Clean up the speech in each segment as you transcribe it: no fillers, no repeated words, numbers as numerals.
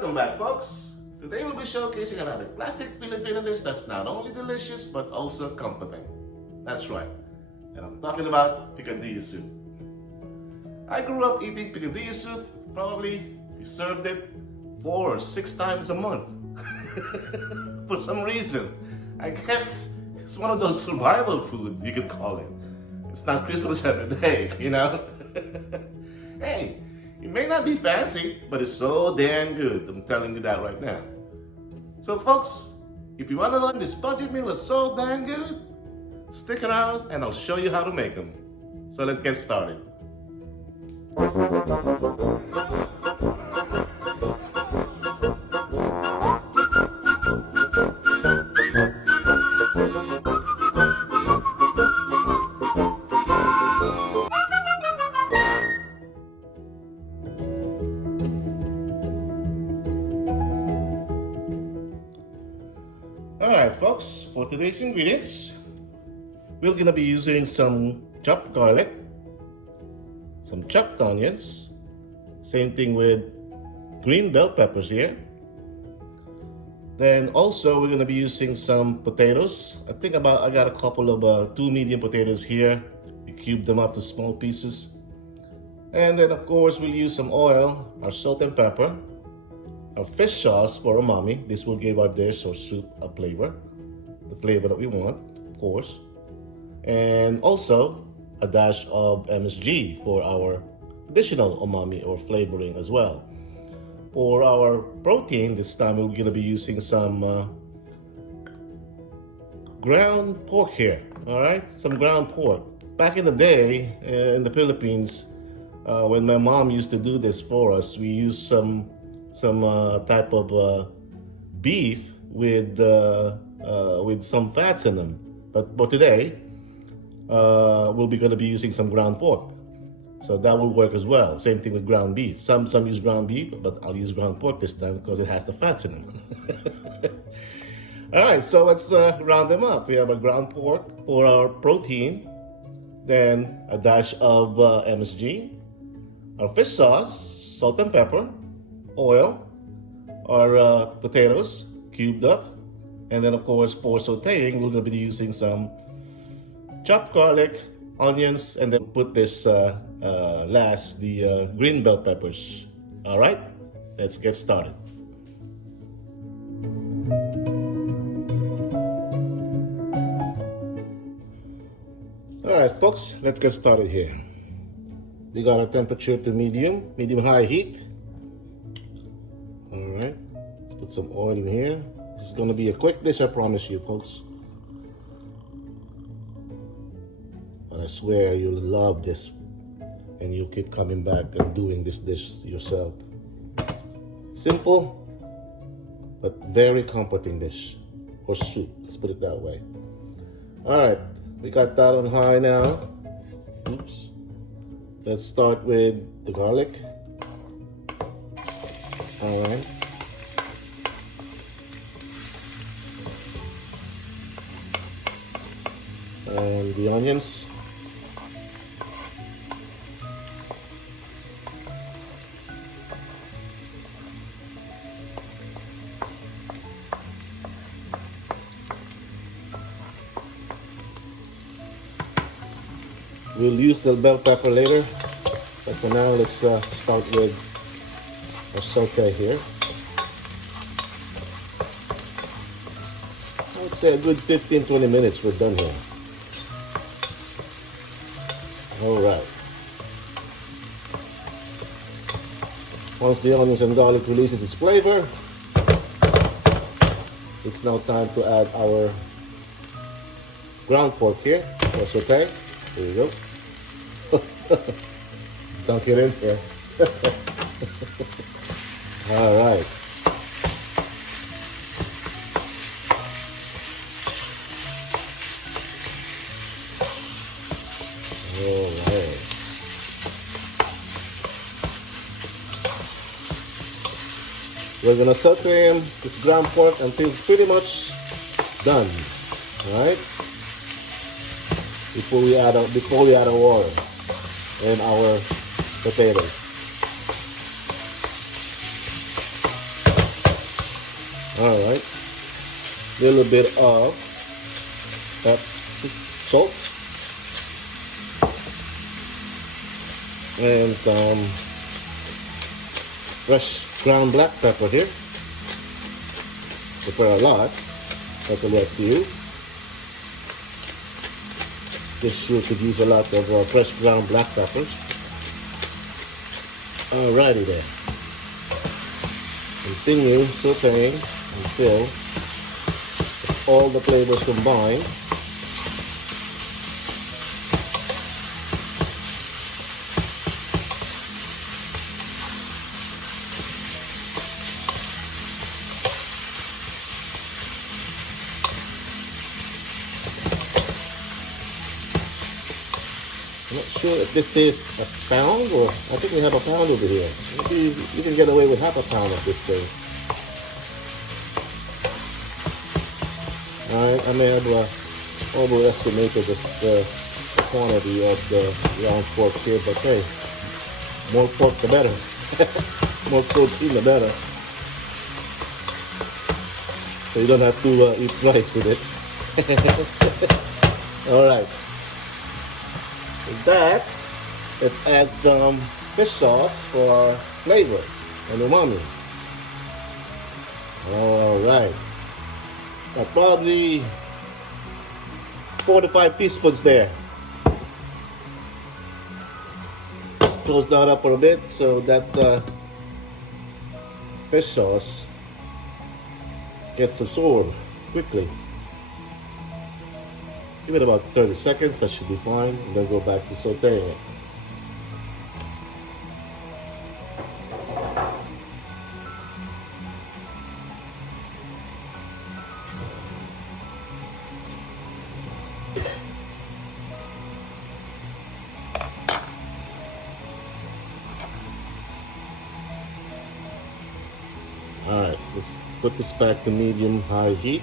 Welcome back, folks. Today we'll be showcasing another classic Filipino dish that's not only delicious but also comforting. That's right, and I'm talking about Picadillo soup. I grew up eating Picadillo soup. Probably we served it 4 or 6 times a month. For some reason, I guess it's one of those survival food you could call it. It's not Christmas every day, you know. Hey, it may not be fancy, but it's so damn good. I'm telling you that right now. So folks, if you want to learn this budget meal is so damn good, stick around and I'll show you how to make them. So let's get started. Alright folks, for today's ingredients, we're gonna be using some chopped garlic, some chopped onions, same thing with green bell peppers here. Then also we're gonna be using some potatoes. I got a couple of 2 medium potatoes here. We cubed them up to small pieces. And then of course we'll use some oil, our salt and pepper, our fish sauce for umami. This will give our dish or soup a flavor, the flavor that we want, of course. And also a dash of MSG for our additional umami or flavoring as well. For our protein, this time we're going to be using some ground pork here. All right, some ground pork. Back in the day in the Philippines, when my mom used to do this for us, we used some type of beef with some fats in them. But for today, we'll be going to be using some ground pork, so that will work as well. Same thing with ground beef. Some use ground beef, but I'll use ground pork this time because it has the fats in them. All right, so let's round them up. We have a ground pork for our protein, then a dash of MSG, our fish sauce, salt and pepper, oil, our potatoes cubed up, and then of course for sauteing we're going to be using some chopped garlic, onions, and then put this last, the green bell peppers. All right, let's get started. All right, folks, let's get started here. We got our temperature to medium-high heat. All right, let's put some oil in here. This is going to be a quick dish, I promise you, folks. But I swear you'll love this, and you'll keep coming back and doing this dish yourself. Simple, but very comforting dish, or soup. Let's put it that way. All right, we got that on high now. Oops. Let's start with the garlic. All right. And the onions. We'll use the bell pepper later, but for now let's start with our saute here. I would say a good 15-20 minutes we're done here. All right. Once the onions and garlic releases its flavor, it's now time to add our ground pork here for saute. There you go. Dunk it in here. All right. All right. We're gonna saute this ground pork until it's pretty much done. All right. Before we add our water and our potatoes. All right, little bit of salt and some fresh ground black pepper here. Prepare a lot, that's a lot to you. This sure could use a lot of fresh ground black peppers. Alrighty there. Continue sauteing until all the flavors combine. I'm not sure if this is a pound or I think we have a pound over here. Maybe you can get away with half a pound of this thing. I may have overestimated the quantity of the ground pork here, but hey, more pork the better. More protein the better. So you don't have to eat rice with it. All right. With that, let's add some fish sauce for flavor and umami. All right. Probably 4 to 5 teaspoons there. Close that up for a bit so that fish sauce gets absorbed quickly. Give it about 30 seconds, that should be fine, and then go back to sauteing it. Alright, let's put this back to medium-high heat.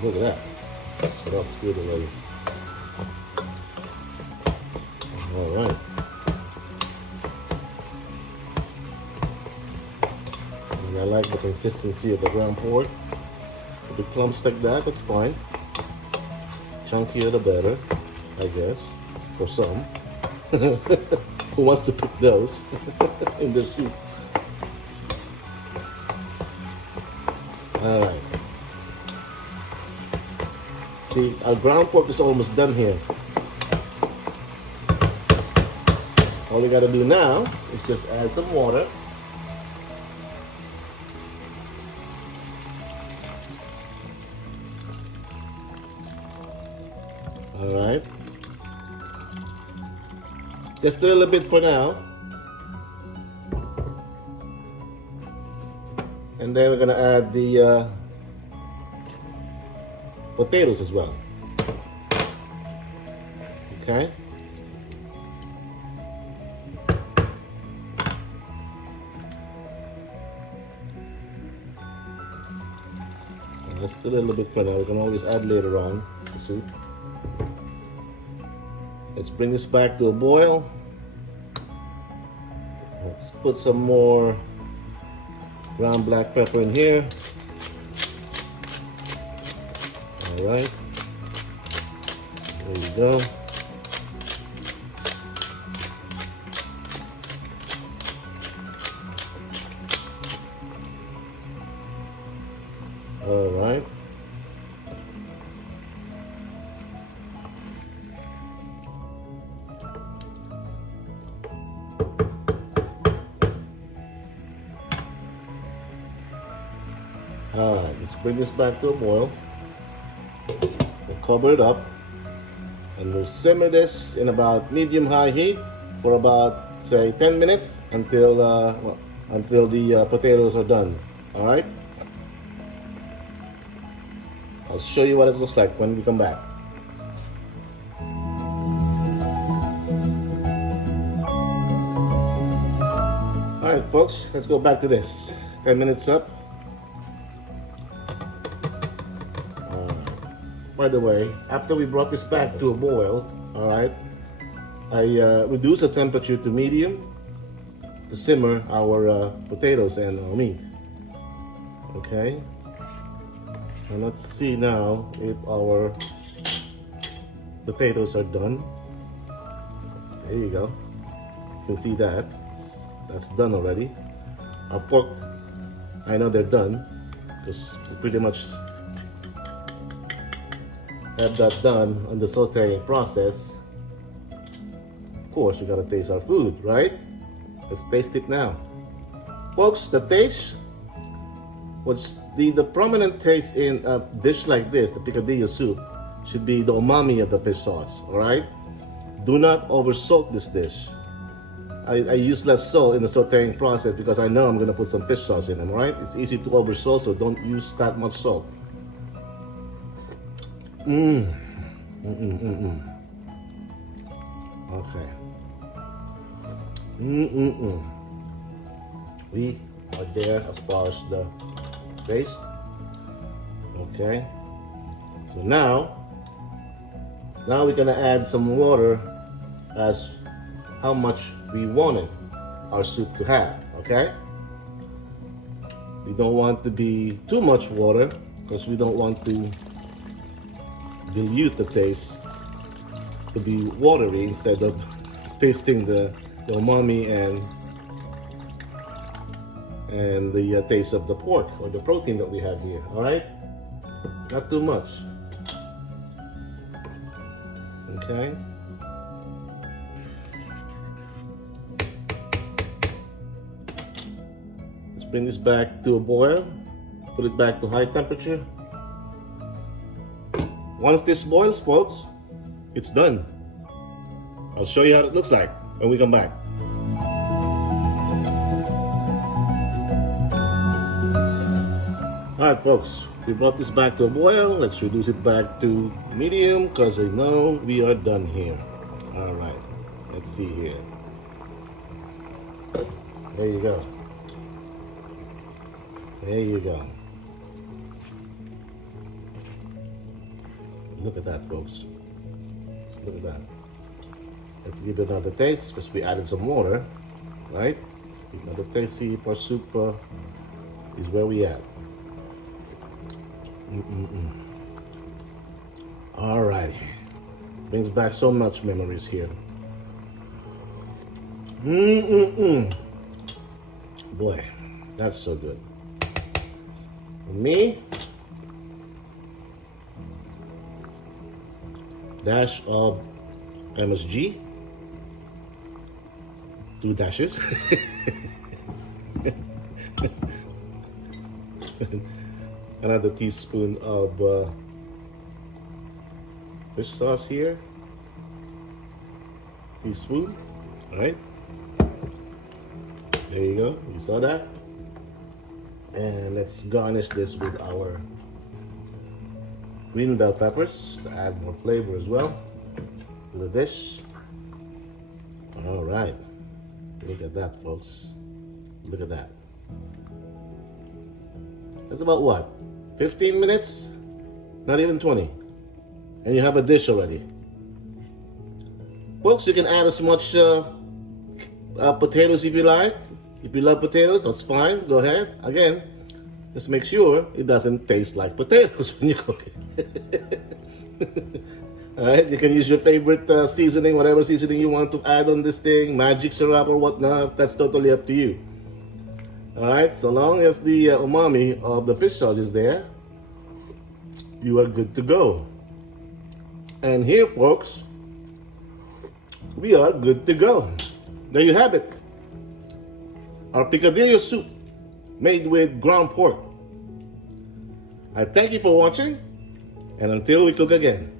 Look at that. So that's good already. Alright. And I like the consistency of the ground pork. If it clumps like that, that's fine. Chunkier the better, I guess, for some. Who wants to pick those in their soup? Alright. See, our ground pork is almost done here. All we gotta do now is just add some water. Alright. Just a little bit for now. And then we're gonna add the potatoes as well. Okay. And just a little bit for now. We can always add later on the soup. Let's bring this back to a boil. Let's put some more ground black pepper in here. All right, there you go. All right. All right, let's bring this back to a boil. We'll cover it up and we'll simmer this in about medium-high heat for about, say, 10 minutes until the potatoes are done. All right. I'll show you what it looks like when we come back. All right, folks, let's go back to this. 10 minutes up. By the way, after we brought this back to a boil, all right, I reduced the temperature to medium to simmer our potatoes and our meat. Okay. And let's see now if our potatoes are done. There you go. You can see that. That's done already. Our pork, I know they're done because we pretty much have that done on the sauteing process. Of course, we gotta taste our food, right? Let's taste it now. Folks, the taste, the prominent taste in a dish like this, the picadillo soup, should be the umami of the fish sauce, all right? Do not oversalt this dish. I use less salt in the sauteing process because I know I'm gonna put some fish sauce in them, all right? It's easy to oversalt, so don't use that much salt. Okay. We are there as far as the taste. Okay. So now we're gonna add some water as how much we wanted our soup to have. Okay. We don't want to be too much water because we don't want to dilute the taste to be watery instead of tasting the umami and the taste of the pork or the protein that we have here. All right, not too much. Okay. Let's bring this back to a boil. Put it back to high temperature. Once this boils, folks, it's done. I'll show you how it looks like when we come back. Alright folks, we brought this back to a boil. Let's reduce it back to medium because I know we are done here. Alright, let's see here. There you go. There you go. Look at that, folks. Look at that. Let's give it another taste because we added some water, right? Another taste, see if our soup is where we at. All right. Brings back so much memories here. Boy, that's so good. For me, dash of MSG, 2 dashes. Another teaspoon of fish sauce here. Teaspoon, all right. There you go, you saw that. And let's garnish this with our green bell peppers to add more flavor as well to the dish. All right, look at that, folks. Look at that. That's about what? 15 minutes? Not even 20. And you have a dish already. Folks, you can add as much potatoes if you like. If you love potatoes, that's fine. Go ahead. Again, just make sure it doesn't taste like potatoes when you cook it. All right, you can use your favorite seasoning, whatever seasoning you want to add on this thing, magic syrup or whatnot. That's totally up to you. All right, so long as the umami of the fish sauce is there, you are good to go. And here, folks, we are good to go. There you have it. Our picadillo soup made with ground pork. I thank you for watching, and until we cook again.